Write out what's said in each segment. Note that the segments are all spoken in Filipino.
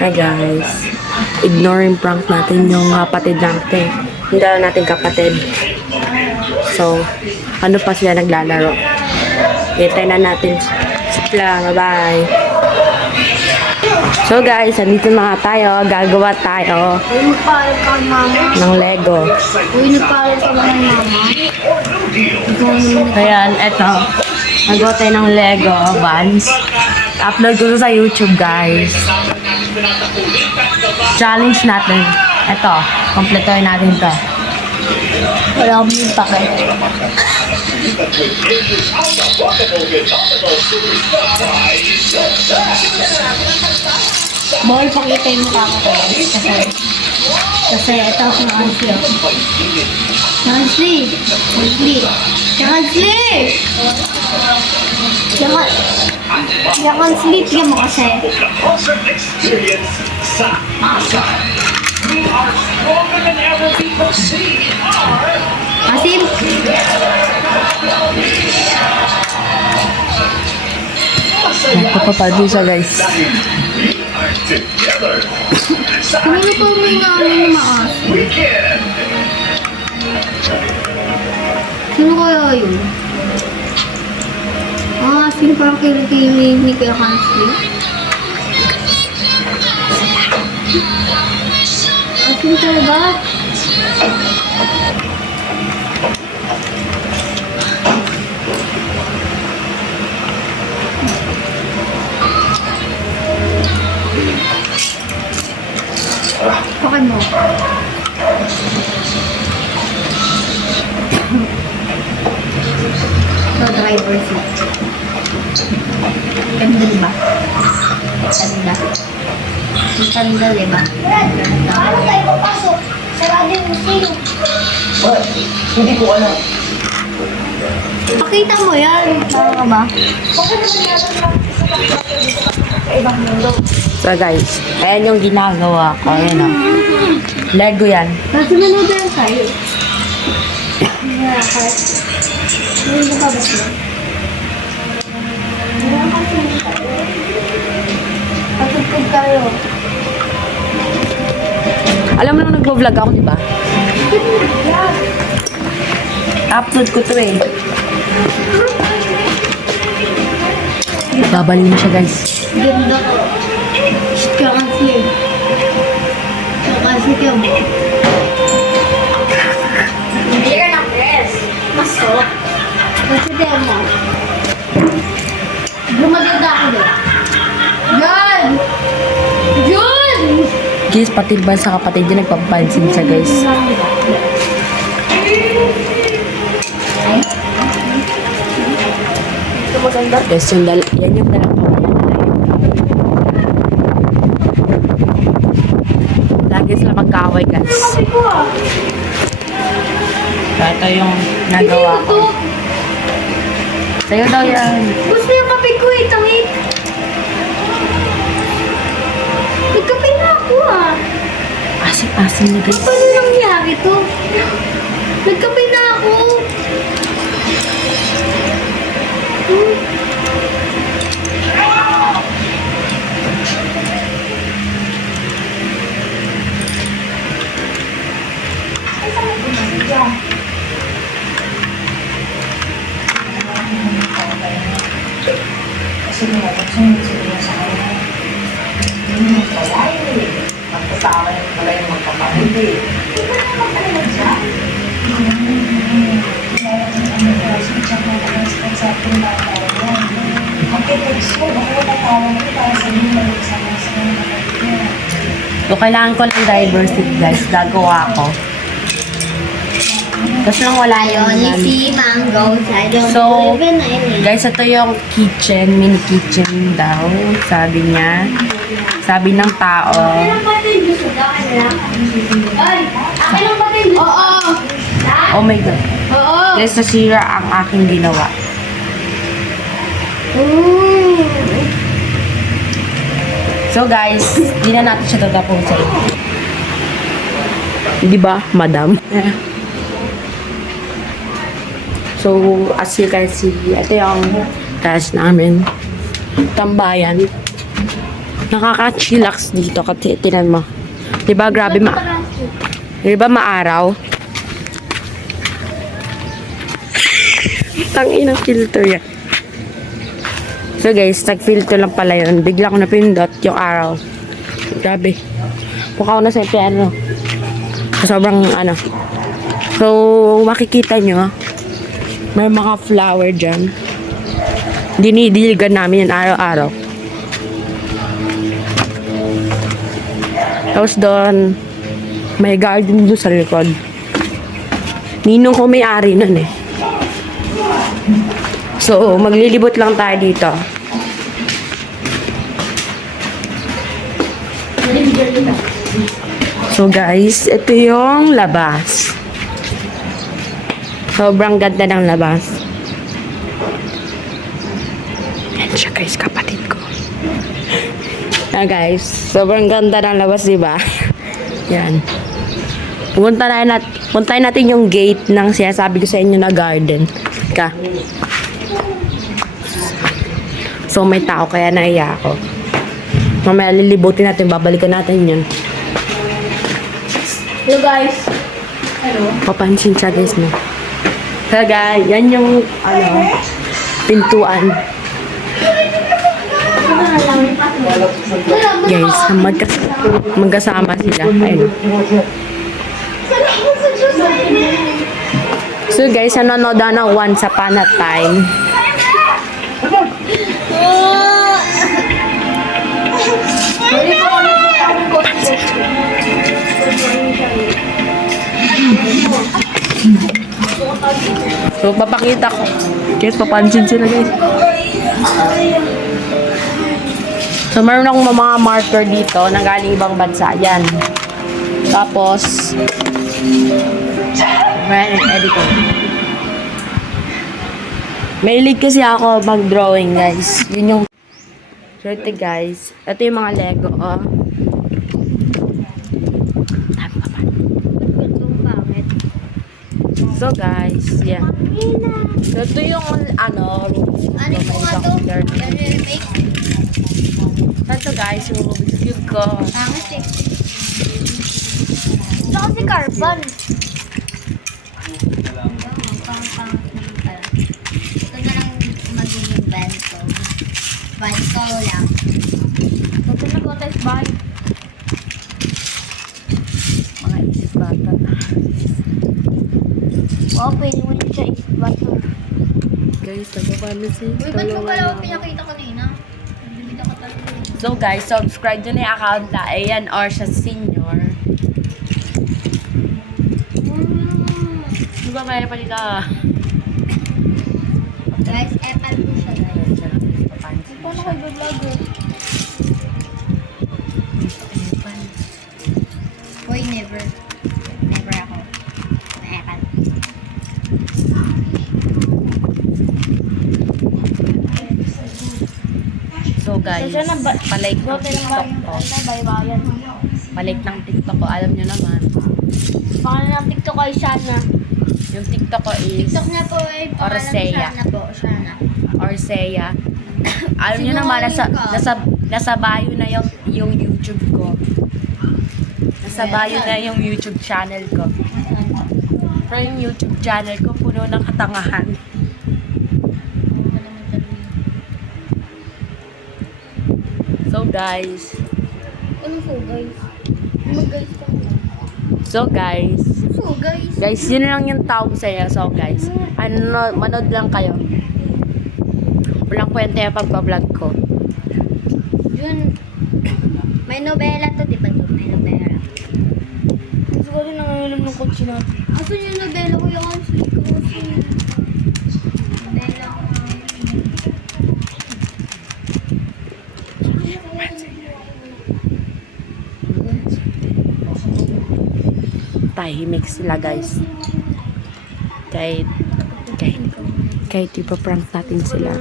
Hi guys. Ignore yung prank natin yung kapatid natin. Hindi natin kapatid. So, ano pa sila naglalaro? Hintay na natin sila. Bye-bye. So guys, andito na tayo. Gagawa tayo Uy, nagpaalam ka kay mama. ng Lego. Uy, nagpaalam ka ba kay mama? Ayan, eto. Nagawa tayo ng Lego Vans. Upload ko to sa YouTube, guys. Challenge natin. Eto, kompletohin natin to. Wala akong yung pake. Bawal pakita yung mukha ko guys. Kasi ito ako na Hansli. Hansli! Hansli! Hansli! Hansli! Tignan mo kasi. Asim! Nagpapapado siya, guys. Kanino pa may namin na maasim? Sino kaya yun? Sino parang kay ni Kuya Hansli? Asim talaga? Pakai mo. So, driver seat. Ganda diba? Ganda. Ganda diba? Ganda. Paano tayo papasok? Sarado yung sino? Hindi ko alam. Pakita mo yan. Tama ka ba? Bakit naman natin sa ibang mundo? So, guys, ayan yung ginagawa ko. Ayan o. Lego yan. Kasi manood yan tayo. Nakakit. Ano ba ba sila? Patugtog tayo. Alam mo nung nagvo-vlog ako, di ba? Upload ko to eh. Babalik mo siya, guys. Ganda ko. Kakasli. Kakasli ka mo. Hindi ka ng dress. Masok. Kasi tayo mo. Lumaganda ako doon. Yan! Yun! Guys, pati ba sa kapatid niya nagpapansin siya, guys. Ito maganda. Yes, yung yan yung dalawang lagi sila magkaaway, guys. So, ito yung nagawa ko. Sa'yo daw yan. Gusto yung kape ko eh, tangik. Nagkape na ako ah. Asim-asim na, guys. Paano nangyari to? Nagkape na ako. Kasi nga, sunod sila sa kanya. Hindi mo pala eh. Magkasama yung pala yung magkapatid eh. Hindi ba naman talaga siya? So, kailangan ko ng driver seat, guys. Gagawa ko. Kasi lang wala yung mango. So, guys, ito yung kitchen, mini kitchen daw, sabi niya. Sabi ng tao. Ay, akin ang patay. Oo. Oh my God. Oo. Guys, nasira ang aking ginawa. So, guys, di na natin siya tatapusin. Di ba, madam? So, as you can see, ito yung task namin. Tambayan. Nakaka-chillax dito kasi tinan mo. Diba grabe diba maaraw? Tangin ang filter yan. So guys, nag-filter lang pala yun. Bigla ko napindot yung araw. Grabe. Mukha ko na sa piano. Sobrang ano. So, makikita nyo, may mga flower dyan. Dinidiligan namin yan araw-araw. Tapos doon, may garden doon sa likod. Ninong ko may-ari nun eh. So, maglilibot lang tayo dito. So guys, ito yung labas. Sobrang ganda ng labas. Yan siya guys, kapatid ko. Guys, sobrang ganda ng labas, diba? Yan. Puntayin natin yung gate ng sinasabi ko sa inyo na garden. Ka. So may tao kaya naiya ako. Mamaya lilibutin natin, babalikan natin yun. Hello guys. Hello. Papansin siya guys no. Hello guys, yan yung pintuan. Guys, magkasama sila. Ayun. So guys, nanonood na ng Once Upon a Time. So, papakita ko. Guys, papansin sila guys. So, meron akong mga marker dito na galing ibang bansa. Yan. Tapos, meron editor. Mahilig kasi ako mag-drawing guys. Yun yung swerte guys. Ito yung mga Lego. Oh. So guys, yeah. So ito yung Ano po nga to? Remake? Ito guys, yung Rubik's Cube ko. Pangit eh. Ito kasi carbon. Ito na lang magiging bento. Bento lang. Ito na po tayo bahay. Mga isip bata. Oo, pwede mo rin siya isbato. Guys, nagpapano si Uy, ba't mo pala ako pinakita kanina? Bibita ka talaga. So guys, subscribe dyan na yung account na Ayan Orsha Senior. Di ba mayroon pa dito? Guys, epal po siya guys. Papansin Paano siya. kayo vlog eh? Boy, never. Never ako. Epal. So guys, palike ng TikTok ko. Baybayan. Palike ng TikTok ko. Alam nyo naman. Pangalan ng TikTok ay Shana. Yung TikTok ko is TikTok niya po ay pangalan Orsea. Shana po. Shana. Orsea. Alam nyo naman, nasa bio na yung YouTube ko. Nasa bio na yung YouTube channel ko. Pero yung YouTube channel ko, puno ng katangahan. So guys. Ano po guys? Mag-guys ka. So guys. So guys. Guys, yun lang yung tawag sa iyo. So guys, manood lang kayo. Walang kwenta yung pagbablog ko. Yun. May nobela to, di ba? May nobela. Siguro nanganginom ng kotse natin. Asan yung nobela ko yung nobela ko. Tahimik sila guys. Kahit ipaprank natin sila.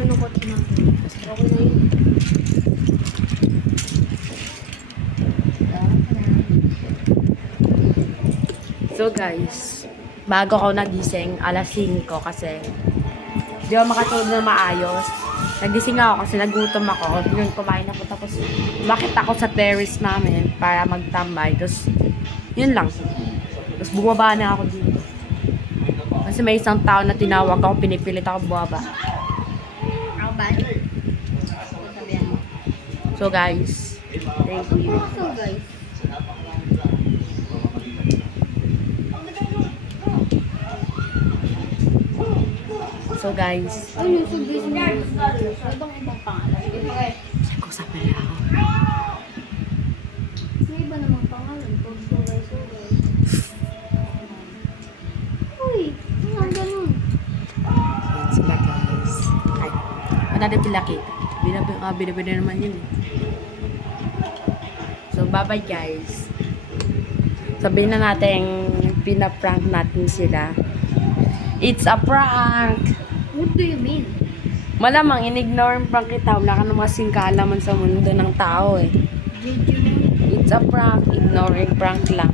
So guys, bago ako nagising, alas 5 kasi di ako makatulog na maayos. Nagising ako kasi nagutom ako. Yun, kumain ako. Tapos, bakit ako sa terrace namin para magtambay. Tapos, yun lang. Tapos, bumaba na ako dito. Kasi may isang tao na tinawag ako, pinipilit ako bumaba. Ako ba? Sabihan mo. So, guys, thank you. So guys. So, guys, Ano yung guys mo? Ibang pangalan. check ko sa pala ako. May iba namang pangalan. Pag so guys. Uy, ang ganun. Yan sila, guys. Ay, madadang sila kita. Binabina naman yun eh. So, bye-bye, guys. Sabihin na natin, pinaprank natin sila. It's a prank! What do you mean? Malamang, in-ignore yung prank kita. Wala ka namang kasing kaalaman sa mundo ng tao eh. Did you know? It's a prank. Ignoring prank lang.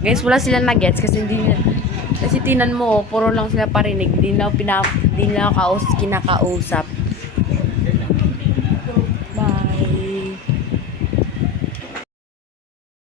Guys, wala sila na-gets kasi hindi kasi tinan mo, puro lang sila parinig. Di na ako kinakausap.